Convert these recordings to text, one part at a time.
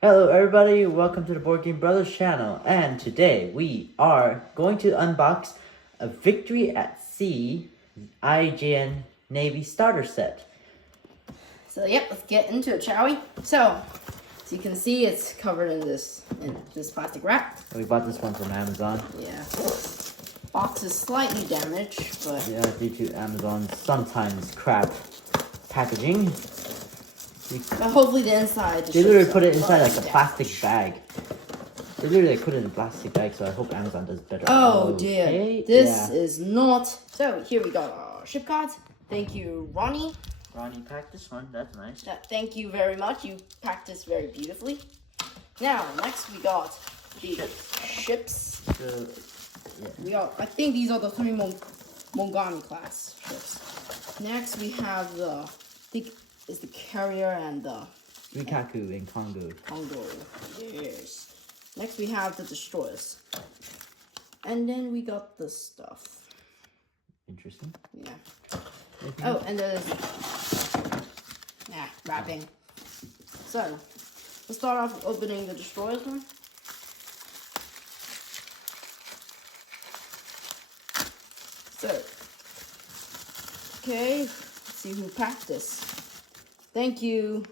Hello everybody, welcome to the Board Game Brothers channel, and today we are going to unbox a Victory at Sea IJN Navy starter set. So yep, let's get into it, shall we? So, as you can see, it's covered in this plastic wrap. We bought this one from Amazon. Yeah. Box is slightly damaged, but yeah, due to Amazon's sometimes crap packaging. But hopefully the inside. They literally put it inside like a plastic bag. They literally put it in a plastic bag, so I hope Amazon does better. Oh dear, this is not. So here we got our ship cards. Thank you, Ronnie. Ronnie packed this one. That's nice. Thank you very much. You packed this very beautifully. Now next we got the ships. We got. I think these are the three Mogami class ships. Next we have the. I think is the carrier and the Rikaku and Congo. Yes. Next we have the destroyers. And then we got the stuff. Interesting. Yeah. Oh, and there's wrapping. So let's start off opening the destroyers one. So okay, let's see who packed this. Thank you,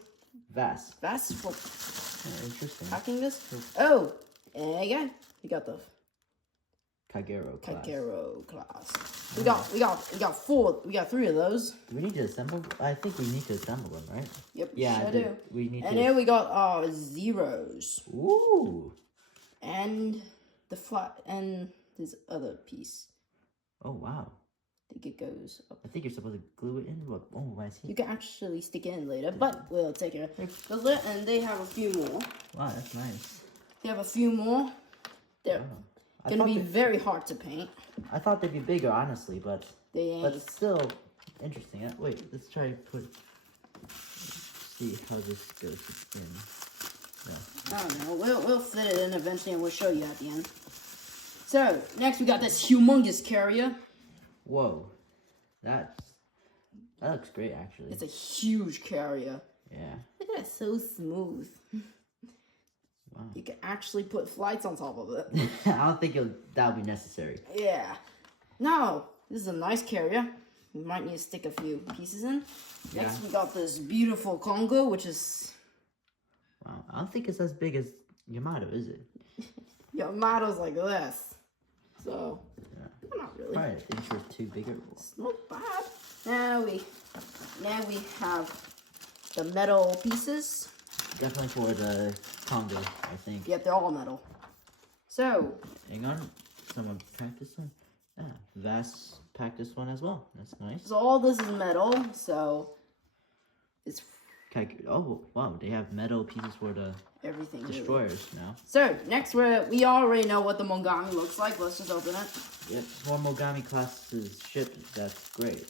Vass, for packing this. Oh, and again, we got the Kagero class. We got four. We got three of those. Do we need to assemble? I think we need to assemble them, right? Yep. Yeah, I do. We need. And then we got our zeros. Ooh. And the and this other piece. Oh wow. I think it goes up. I think you're supposed to glue it in. Oh, I see. You can actually stick it in later, but we'll take it. And they have a few more. Wow, that's nice. They have a few more. They're gonna be very hard to paint. I thought they'd be bigger, honestly, but they ain't. But still interesting. Wait, let's try to see how this goes in. Yeah. I don't know. We'll fit it in eventually, and we'll show you at the end. So next, we got this humongous carrier. Whoa, that looks great, actually. It's a huge carrier. Yeah. Look at that, so smooth. Wow. You can actually put flights on top of it. I don't think that would be necessary. Yeah. No, this is a nice carrier. We might need to stick a few pieces in. Yeah. Next, we got this beautiful Congo, which is... Wow, I don't think it's as big as Yamato, is it? Yamato's like this. So... Not really. Probably an inch or two bigger. It's not bad. Now we have the metal pieces. Definitely for the Congo, I think. Yeah, they're all metal. So hang on, someone packed this one. Yeah, Vass packed this one as well. That's nice. So all this is metal. So it's. Oh wow, they have metal pieces for the everything destroyers now. So next, we already know what the Mogami looks like. Let's just open it. Yep, more Mogami classes shipped. That's great.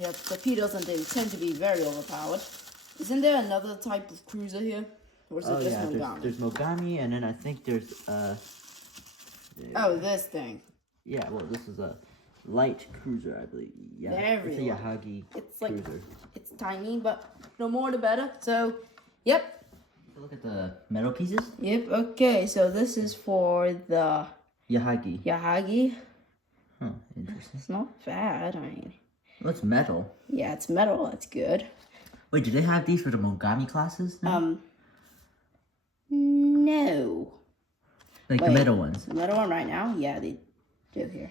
Yeah, torpedoes, and they tend to be very overpowered. Isn't there another type of cruiser here, or is it just Mogami? There's Mogami, and then I think there's oh, this thing. Yeah, well, this is a light cruiser, I believe. Yeah, it's a Yahagi cruiser. It's tiny, but no more the better. So, yep. Look at the metal pieces. Yep. Okay, so this is for the Yahagi. Huh, interesting. It's not bad. I mean, well, it's metal. Yeah, it's metal. That's good. Wait, do they have these for the Mogami classes now? No. Like the metal ones? The metal one right now? Yeah, they do here.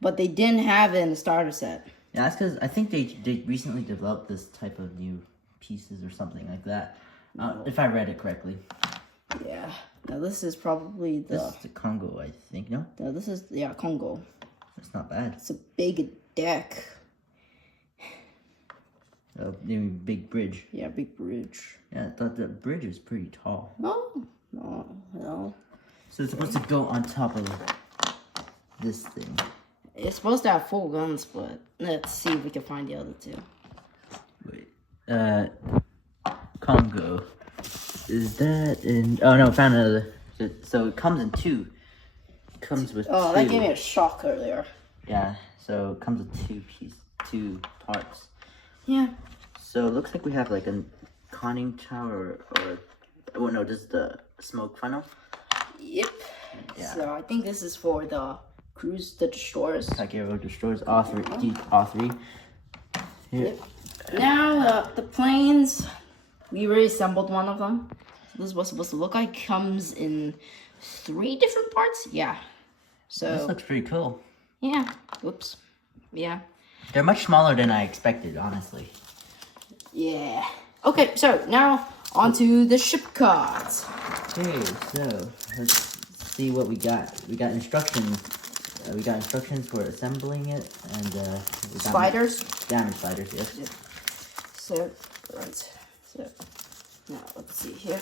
But they didn't have it in the starter set. Yeah, that's because I think they recently developed this type of new pieces or something like that. If I read it correctly. Yeah. Now this is probably the... This is the Congo, I think, no? No, this is, Congo. It's not bad. It's a big deck. Big bridge. Yeah, big bridge. Yeah, I thought the bridge was pretty tall. No. So it's supposed to go on top of this thing. It's supposed to have 4 guns, but let's see if we can find the other 2. Wait, Congo. Is that in... Oh, no, found another. So it comes in 2. It comes with 2. Oh, that gave me a shock earlier. Yeah, so it comes with 2 parts. Yeah. So it looks like we have like a conning tower or oh no, this is the smoke funnel. Yep. Yeah. So I think this is for the destroyers. Takero destroys all three. Here. Yep. Now the planes, we reassembled one of them. This is what's supposed to look like. Comes in 3 different parts. Yeah. So This looks pretty cool. yeah. Whoops. Yeah. They're much smaller than I expected, honestly. Yeah. Okay, so now onto the ship cards. Okay, so let's see what we got. We got instructions. We got instructions for assembling it, and we got Spiders. damage spiders. Yes. Yeah. So right. So now let's see here.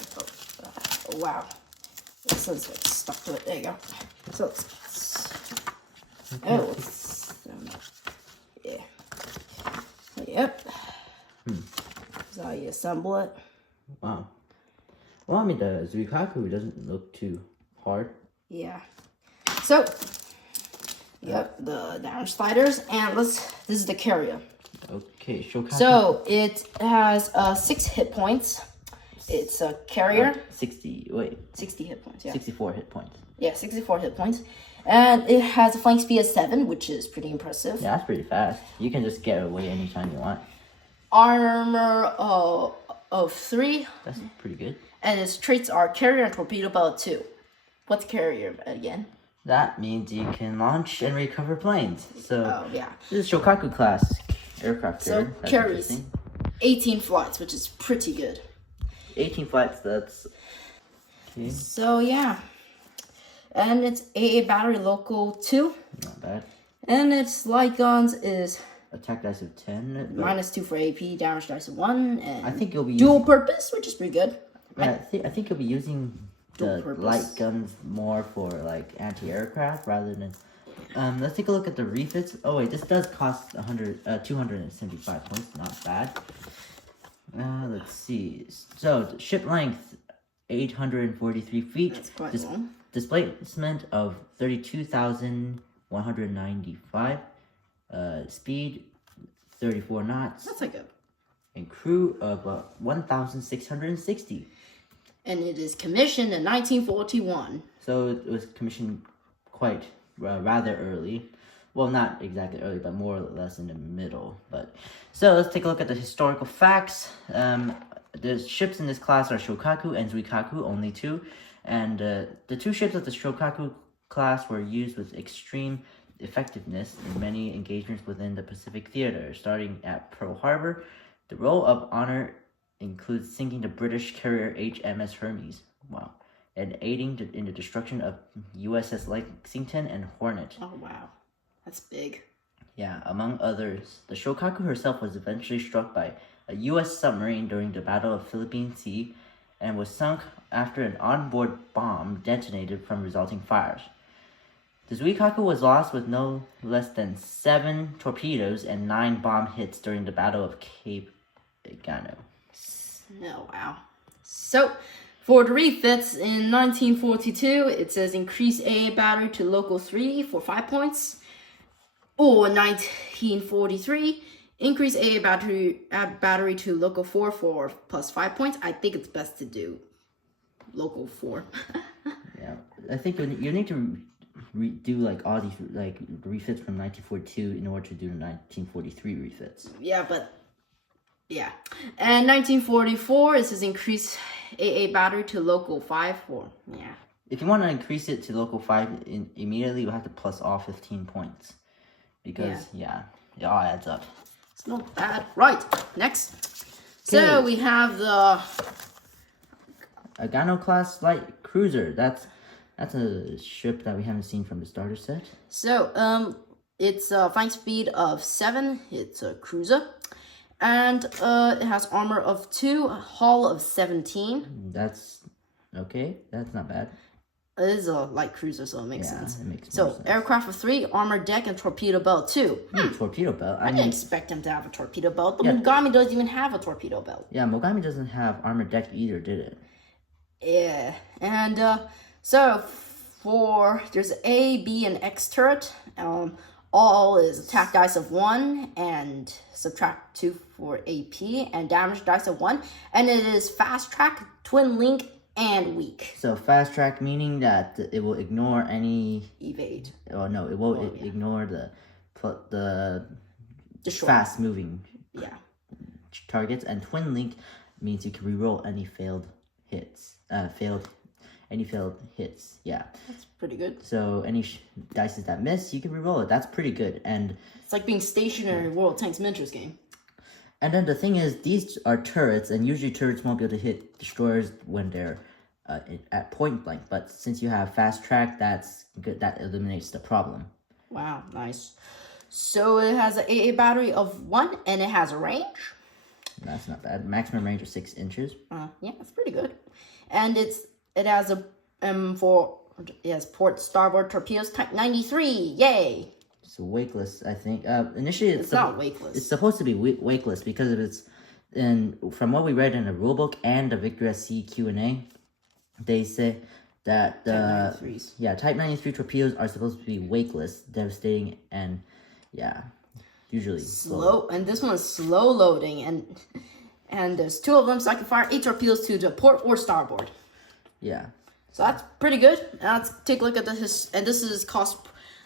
Oh wow. This is like stuck to it. There you go. So yeah. Yep. So you assemble it. Wow. Well, I mean, the Zuikaku doesn't look too hard. Yeah. So, yep, the damage spiders, and this is the carrier. Okay, Shokaku. So it has 6 hit points. It's a carrier. 60 hit points. Yeah. 64 hit points. Yeah, 64 hit points, and it has a flying speed of 7, which is pretty impressive. Yeah, that's pretty fast. You can just get away anytime you want. Armor of 3. That's pretty good. And its traits are carrier and torpedo belt 2. What's carrier again? That means you can launch and recover planes. So Oh, yeah. this is Shokaku class aircraft So carrier. That's carries interesting. 18 flights, which is pretty good. 18 flights, that's... Okay, So, yeah. And its AA battery local 2. not bad. And its light guns is Attack dice of 10. but -2 for AP, damage dice of 1, and I think you'll be dual purpose, which is pretty good. Yeah, I think you'll be using Dual the purpose. light guns more for like anti-aircraft rather than. Let's take a look at the refits. Oh wait, this does cost 275 points. Not bad. Let's see. So the ship length 843 feet. That's quite long. Displacement of 32,195. Speed 34 knots. That's like a... And crew of 1,660. And it is commissioned in 1941. So it was commissioned quite rather early. Well, not exactly early, but more or less in the middle. But so let's take a look at the historical facts. The ships in this class are Shokaku and Zuikaku, only 2. And the 2 ships of the Shokaku class were used with extreme effectiveness in many engagements within the Pacific theater. Starting at Pearl Harbor, the role of honor includes sinking the British carrier HMS Hermes. Wow. And aiding in the destruction of USS Lexington and Hornet. Oh, wow. That's big. Yeah, among others. The Shokaku herself was eventually struck by a U.S. submarine during the Battle of Philippine Sea and was sunk after an onboard bomb detonated from resulting fires. The Zuikaku was lost with no less than 7 torpedoes and 9 bomb hits during the Battle of Cape Gano. Oh, wow. So, for the refits, in 1942, it says increase AA battery to local 3 for 5 points. Or 1943, increase AA battery to local 4 for plus 5 points. I think it's best to do local 4. Yeah, I think you need to do like all these like refits from 1942 in order to do the 1943 refits. Yeah, but yeah. And 1944, it says increase AA battery to local 5 for, yeah. If you want to increase it to local 5 immediately, you have to plus all 15 points. Because, yeah, it all adds up. It's not bad. Right, next. So we have the Agano class light cruiser. That's a ship that we haven't seen from the starter set. So it's a flying speed of 7. It's a cruiser, and it has armor of 2, hull of 17. That's okay. That's not bad. It is a light cruiser, so it makes sense. It makes so more sense. aircraft of 3, armor deck, and torpedo belt 2. Torpedo belt. I didn't expect them to have a torpedo belt. The Mogami doesn't even have a torpedo belt. Yeah, Mogami doesn't have armor deck either, did it? Yeah, and so there's A, B, and X turret. All is attack dice of 1 and subtract 2 for AP, and damage dice of 1. And it is fast track, twin link, and weak. So fast track meaning that it will ignore any evade. Oh no, it won't ignore the Destroy. fast moving targets. And twin link means you can reroll any failed hits. Any failed hits. Yeah. That's pretty good. So any dice that miss, you can reroll it. That's pretty good. And it's like being stationary World Tanks Miniatures game. And then the thing is, these are turrets, and usually turrets won't be able to hit destroyers when they're at point blank. But since you have fast track, that's good. That eliminates the problem. Wow, nice. So it has an AA battery of 1, and it has a range. That's not bad. Maximum range of 6 inches. Yeah, that's pretty good. And it has a port starboard torpedoes type 93. Yay! It's wakeless, I think. Initially, it's not wakeless. It's supposed to be wakeless because of its. And from what we read in the rulebook and the Victor SC Q&A, they say that Type 93 torpedoes are supposed to be wakeless, devastating, and usually slow. And this one is slow loading, and there's 2 of them, so I can fire 8 torpedoes to the port or starboard. Yeah. So that's pretty good. Now let's take a look at this, and this is cost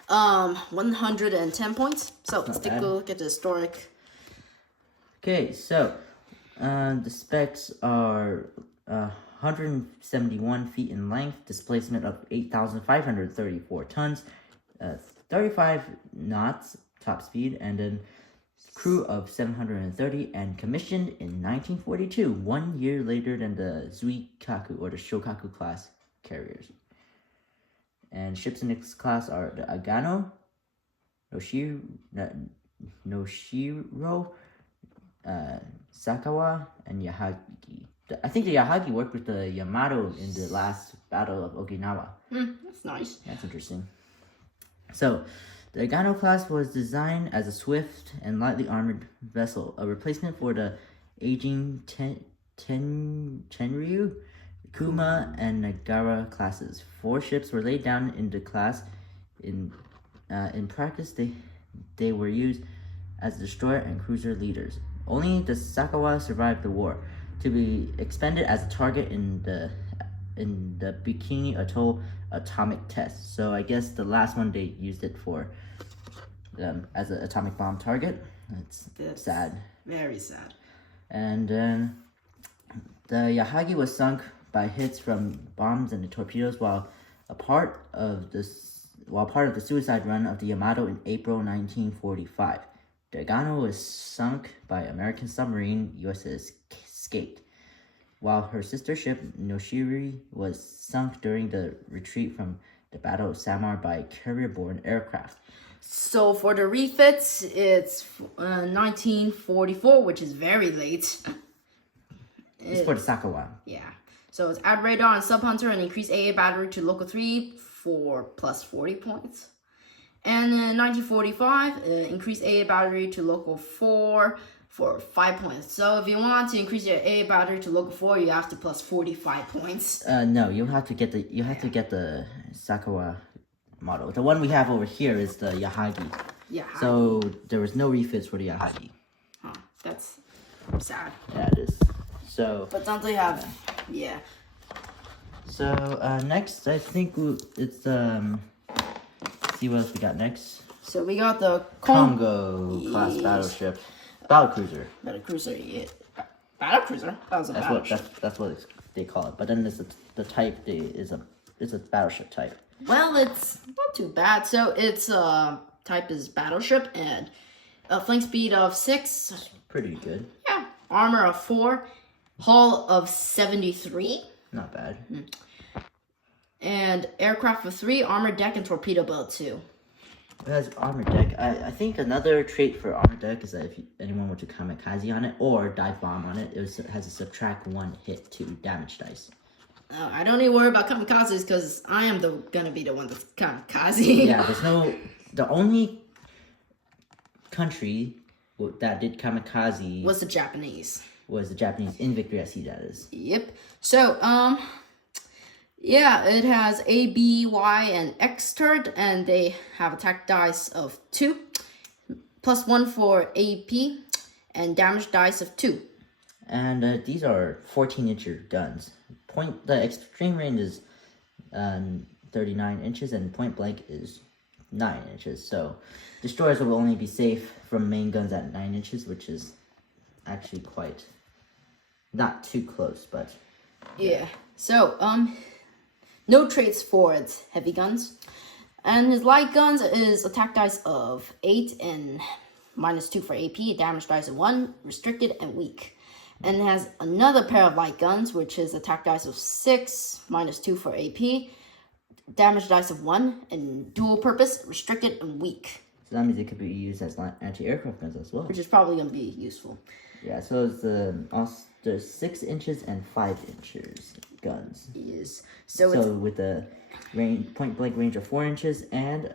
110 points. So let's take a look at the historic. Okay, so the specs are 171 feet in length, displacement of 8,534 tons, 35 knots top speed, and then crew of 730, and commissioned in 1942, 1 year later than the Zuikaku or the Shokaku class carriers. And ships in this class are the Agano, Noshiro, Sakawa, and Yahagi. I think the Yahagi worked with the Yamato in the last Battle of Okinawa. That's nice. That's interesting. So, the Agano class was designed as a swift and lightly armored vessel, a replacement for the aging Tenryu, Kuma, and Nagara classes. 4 ships were laid down in the class. In practice, they were used as destroyer and cruiser leaders. Only the Sakawa survived the war, to be expended as a target in the Bikini Atoll atomic test. So I guess the last one they used it for as an atomic bomb target. That's sad. Very sad. And then the Yahagi was sunk by hits from bombs and the torpedoes while part of the suicide run of the Yamato in April 1945. The Agano was sunk by American submarine USS Skate, while her sister ship Noshiri was sunk during the retreat from the Battle of Samar by carrier-borne aircraft. So for the refits, it's 1944, which is very late. It's for the Sakawa. Yeah. So it's add radar and sub hunter and increase AA battery to local 3 for plus 40 points. And in 1945, increase AA battery to local 4 for 5 points. So if you want to increase your AA battery to local 4, you have to plus 45 points. No, you have to get the Sakawa model. The one we have over here is the Yahagi. Yeah. So there was no refits for the Yahagi. Huh. That's sad. Yeah, it is. So. But don't they have? Yeah. So next, I think it's see what else we got next. So we got the Congo class battleship, battlecruiser. Battlecruiser, yeah. Battlecruiser. That was a battleship. That's what they call it. But then the type is a battleship type. Well, it's not too bad. So its type is battleship and a flank speed of 6. Pretty good. Yeah. Armor of 4, hull of 73. Not bad. And aircraft of 3, armor deck, and torpedo boat 2. It has armor deck. I think another trait for armor deck is that if anyone were to kamikaze on it or dive bomb on it, it has a subtract 1 hit to damage dice. I don't need to worry about kamikazes because I am gonna be the one that's kamikaze. Yeah, the only country that did kamikaze was the Japanese. Was the Japanese in Victory at Sea, that is. Yep. So, Yeah, it has A, B, Y, and X turret, and they have attack dice of 2, +1 for AP, and damage dice of 2. And these are 14-incher guns. The extreme range is 39 inches, and point blank is 9 inches. So destroyers will only be safe from main guns at 9 inches, which is actually quite not too close, but yeah. So no traits for its heavy guns, and his light guns is attack dice of 8 and -2 for AP, damage dice of 1, restricted and weak. And it has another pair of light guns, which is attack dice of 6, -2 for AP, damage dice of 1, and dual purpose, restricted and weak. So that means it could be used as anti-aircraft guns as well. Which is probably going to be useful. Yeah, so it's there's 6 inches and 5 inches guns. Yes. So with the point blank range of 4 inches and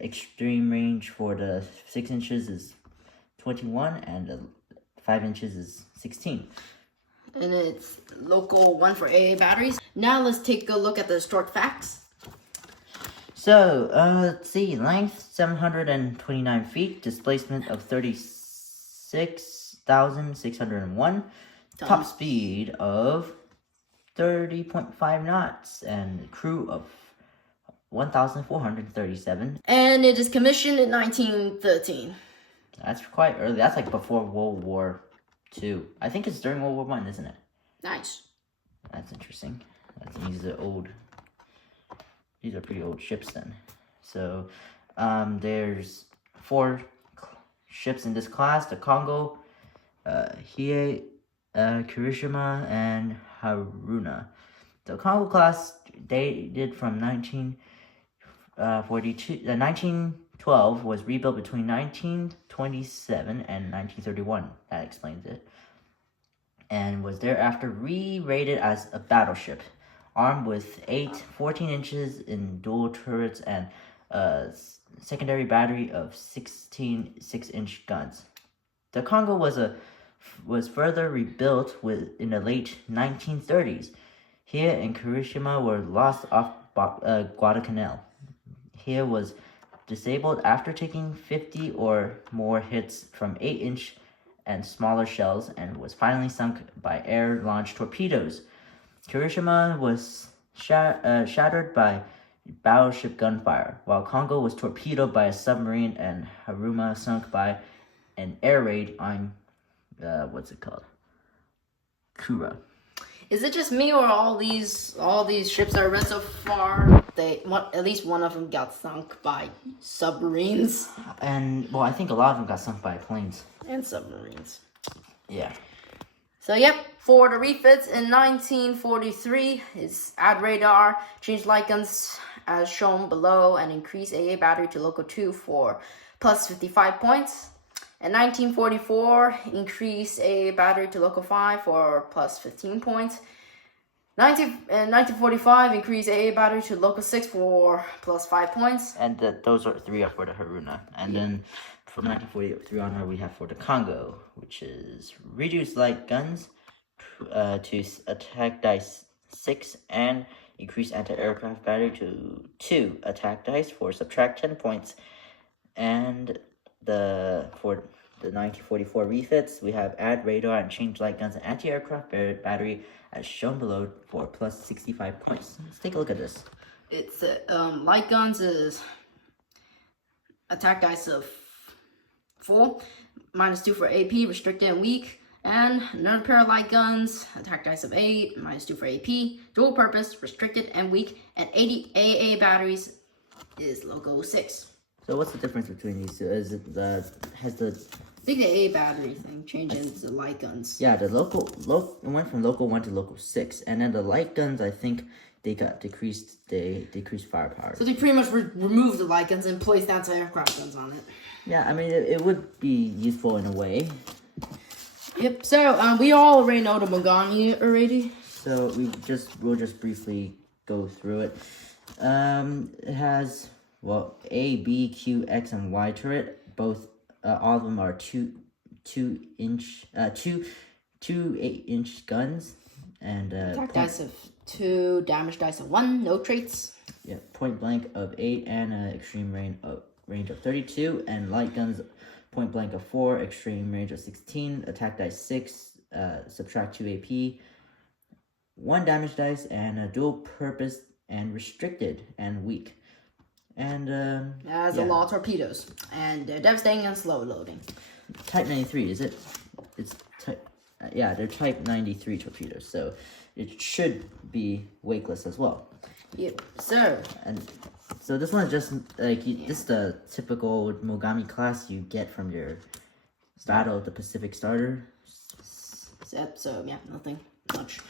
extreme range for the 6 inches is 21 and the 5 inches is 16. And it's local 1 for AA batteries. Now let's take a look at the historic facts. So, let's see, length 729 feet, displacement of 36,601, top speed of 30.5 knots, and crew of 1,437. And it is commissioned in 1913. That's quite early. That's like before World War II. I think it's during World War I, isn't it? Nice. That's interesting. These are pretty old ships then. So, there's 4 ships in this class: the Congo, Hiei, Kirishima, and Haruna. The Congo class dated from 1942. 1912 was rebuilt between 1927 and 1931. That explains it. And was thereafter re-rated as a battleship, armed with 14 inches in dual turrets and a secondary battery of 16 6-inch guns. The Congo was further rebuilt in the late 1930s. Here in Kirishima were lost off Guadalcanal. Here was disabled after taking 50 or more hits from 8-inch and smaller shells, and was finally sunk by air-launched torpedoes. Kirishima was shattered by battleship gunfire, while Congo was torpedoed by a submarine, and Haruma sunk by an air raid on, Kura. Is it just me, or all these ships that I read so far, at least one of them got sunk by submarines? And, well, I think a lot of them got sunk by planes. And submarines. Yeah. So, yep, for the refits in 1943 is add radar, change light guns as shown below, and increase AA battery to local 2 for plus 55 points. In 1944, increase AA battery to local 5 for plus 15 points. In 1945, increase AA battery to local 6 for plus 5 points. And those are 3 for the Haruna. And then from 1943 onward, we have for the Congo, which is reduce light guns to attack dice 6 and increase anti-aircraft battery to 2 attack dice for subtract 10 points. And for the 1944 refits, we have add radar and change light guns and anti-aircraft battery as shown below for plus 65 points. Let's take a look at this. It's light guns is attack dice of 4, -2 for AP, restricted and weak, and another pair of light guns, attack dice of 8, -2 for AP, dual purpose, restricted and weak, and 80 AA batteries is logo 6. So what's the difference between these two? Is it I think the AA battery thing changes the light guns. Yeah, it went from local 1 to local 6, and then the light guns, I think they got decreased. They decreased firepower. So they pretty much removed the light guns and placed anti-aircraft guns on it. Yeah, I mean it would be useful in a way. Yep. So we all already know the Mogami already. So we'll just briefly go through it. It has A, B, Q, X, and Y turret. Both all of them are 2 2 8-inch guns, and Attack dice of 2, damage dice of 1, no traits. Yeah, point blank of 8 and extreme range of 32, and light guns point blank of 4, extreme range of 16, attack dice 6, subtract 2 AP, 1 damage dice, and a dual purpose and restricted and weak. And has a lot of torpedoes, and they're devastating and slow loading. Type 93, is it? It's type, yeah, they're type 93 torpedoes, so it should be weightless as well. Yep, sir. And so this one's just like this is the typical Mogami class you get from your Battle of the Pacific starter. So yeah, nothing much.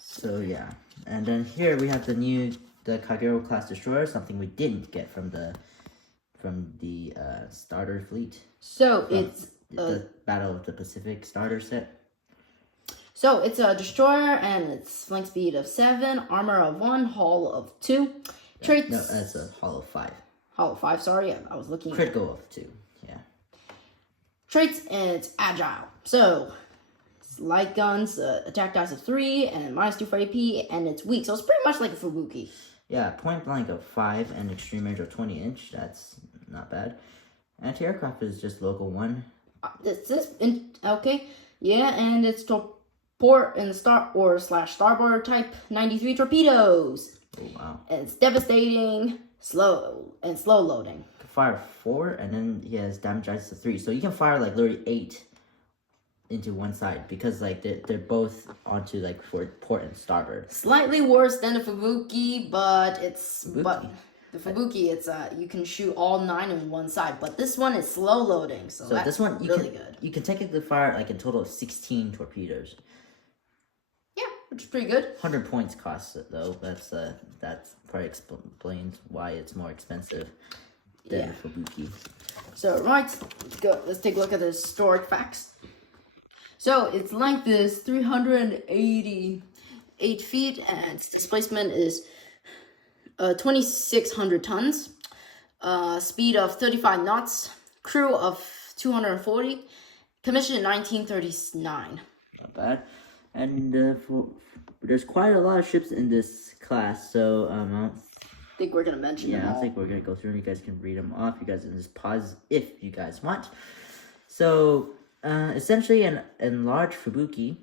So yeah, and then here we have the Kagero class destroyer, something we didn't get from the starter fleet. So it's the Battle of the Pacific starter set. So it's a destroyer, and it's flank speed of 7, armor of 1, hull of 2, traits. No, that's a hull of 5. Hull of 5. Sorry, I was looking. Critical of 2. Yeah. Traits, and it's agile. So it's light guns, attack dice of 3, and -2 for AP, and it's weak. So it's pretty much like a Fubuki. Yeah, point blank of 5 and extreme range of 20 inch. That's not bad. Anti-aircraft is just local 1. Okay. Yeah, and it's port and starboard type 93 torpedoes. Oh wow! And it's devastating, slow loading. Can fire 4, and then he has damage dice of 3, so you can fire like literally 8 into one side because like they're both onto like for port and starboard. Slightly worse than the Fubuki, but Fubuki. the Fubuki it's you can shoot all 9 in one side, but this one is slow loading, so that's this one really good. You can technically fire like a total of 16 torpedoes. Which is pretty good. 100 points costs it though. That's probably explains why it's more expensive than Fubuki. So let's take a look at the historic facts. So its length is 388 feet, and its displacement is 2,600 tons. Speed of 35 knots. Crew of 240. Commissioned in 1939. Not bad. And there's quite a lot of ships in this class, so I don't think we're gonna mention them all. I think we're gonna go through them. You guys can read them off. You guys can just pause if you guys want. So essentially, an enlarged Fubuki,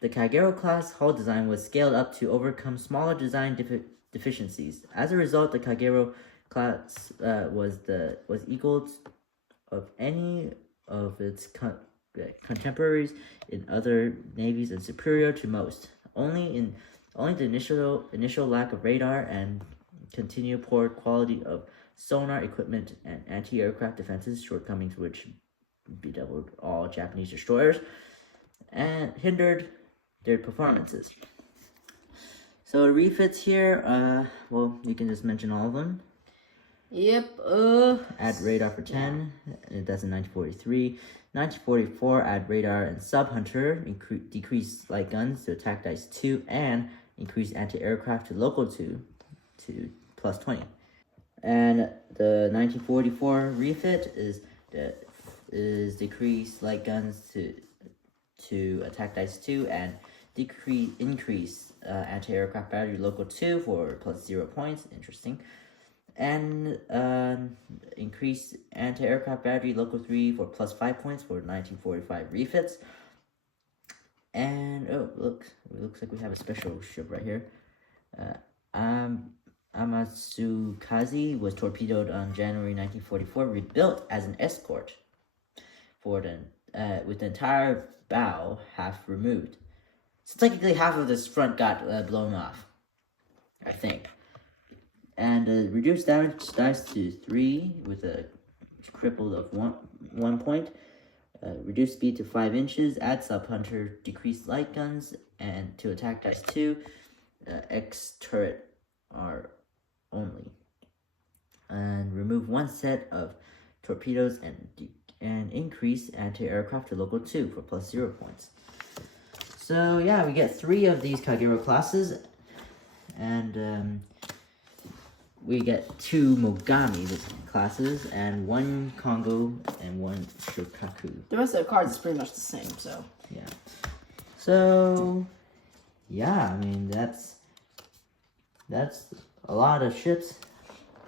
the Kagero class hull design was scaled up to overcome smaller design deficiencies. As a result, the Kagero class was equal of any of its contemporaries in other navies and superior to most. Only the initial lack of radar and continued poor quality of sonar equipment and anti-aircraft defenses shortcomings which bedeviled all Japanese destroyers and hindered their performances. So refits here, well, you can just mention all of them. Yep. Add radar for 10. That's in 1943. 1944, add radar and sub-hunter, decrease light guns to attack dice 2, and increase anti-aircraft to local 2 to plus 20. And the 1944 refit is decrease light guns to attack dice 2 and increase anti-aircraft battery local 2 for plus 0 points. Interesting. And increase anti-aircraft battery local 3 for plus 5 points for 1945 refits. And it looks like we have a special ship right here. Amatsukaze was torpedoed on January 1944, rebuilt as an escort for with the entire bow half removed. So technically half of this front got blown off, I think. And reduced damage dice to 3 with a crippled of 1 point. Reduced speed to 5 inches. Add sub-hunter. Decreased light guns and to attack dice 2. X turret are only. And remove 1 set of torpedoes and increase anti-aircraft to local 2 for plus 0 points. So yeah, we get 3 of these Kagero classes, and we get 2 Mogami classes, and 1 Kongo, and 1 Shokaku. The rest of the cards is pretty much the same, so. Yeah. So, yeah, I mean, that's a lot of ships.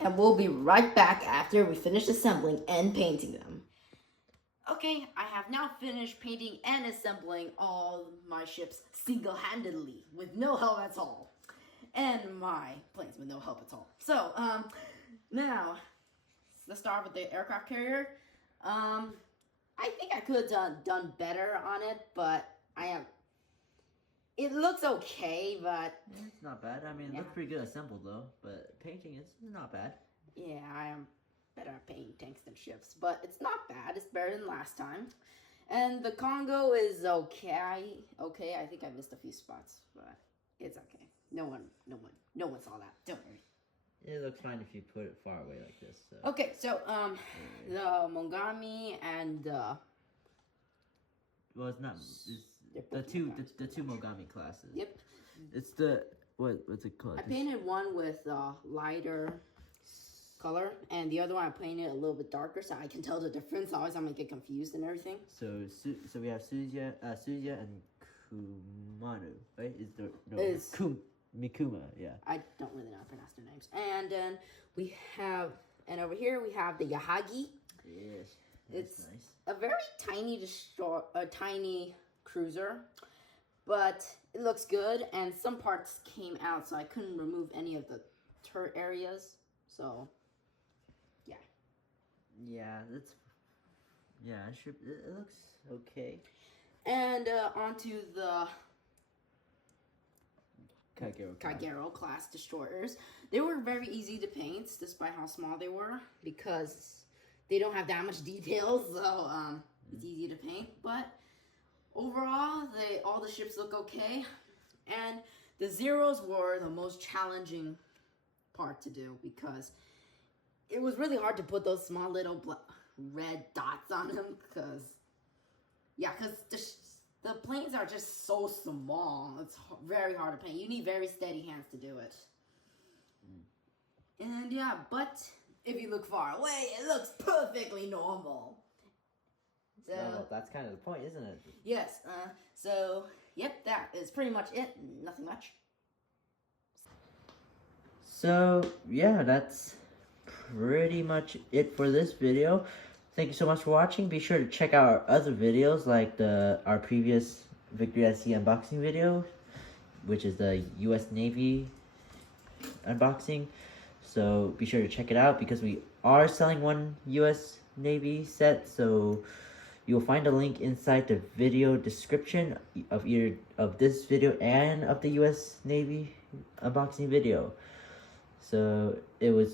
And we'll be right back after we finish assembling and painting them. Okay, I have now finished painting and assembling all my ships single-handedly with no help at all. And my planes with no help at all. So, now, let's start with the aircraft carrier. I think I could have done better on it, but it looks okay, but... It's not bad. I mean, it looks pretty good assembled, though. But painting is not bad. Yeah, I am better at painting tanks than ships, but it's not bad. It's better than last time. And the Congo is okay. Okay, I think I missed a few spots, but it's okay. No one saw that. Don't worry. It looks fine if you put it far away like this. So. Okay, so the Mogami and well, it's not. It's the two Mogami classes. Yep. It's the what's it called? I painted one with lighter color, and the other one I painted a little bit darker, so I can tell the difference. Otherwise, I'm gonna get confused and everything. So we have Suzuya and Kumanu, right? Mikuma, yeah. I don't really know how to pronounce their names. And then we have, and over here we have the Yahagi. Yes, it's nice. A very tiny cruiser, but it looks good. And some parts came out, so I couldn't remove any of the turret areas. So, yeah. Yeah, it looks okay. And onto the Kagero class destroyers. They were very easy to paint, despite how small they were, because they don't have that much details, so it's easy to paint. But overall, all the ships look okay, and the Zeros were the most challenging part to do, because it was really hard to put those small little red dots on them, because the planes are just so small. It's very hard to paint. You need very steady hands to do it. And yeah, but if you look far away, it looks perfectly normal. So well, that's kind of the point, isn't it? Yes. So yep, that is pretty much it. Nothing much. So yeah, that's pretty much it for this video. Thank you so much for watching. Be sure to check out our other videos, like our previous Victory at Sea unboxing video, which is the U.S. Navy unboxing. So be sure to check it out, because we are selling one U.S. Navy set. So you'll find a link inside the video description of either of this video and of the U.S. Navy unboxing video. So it would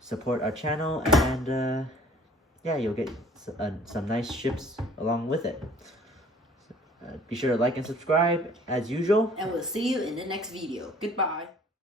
support our channel, and yeah, you'll get some nice ships along with it. So, be sure to like and subscribe as usual. And we'll see you in the next video. Goodbye.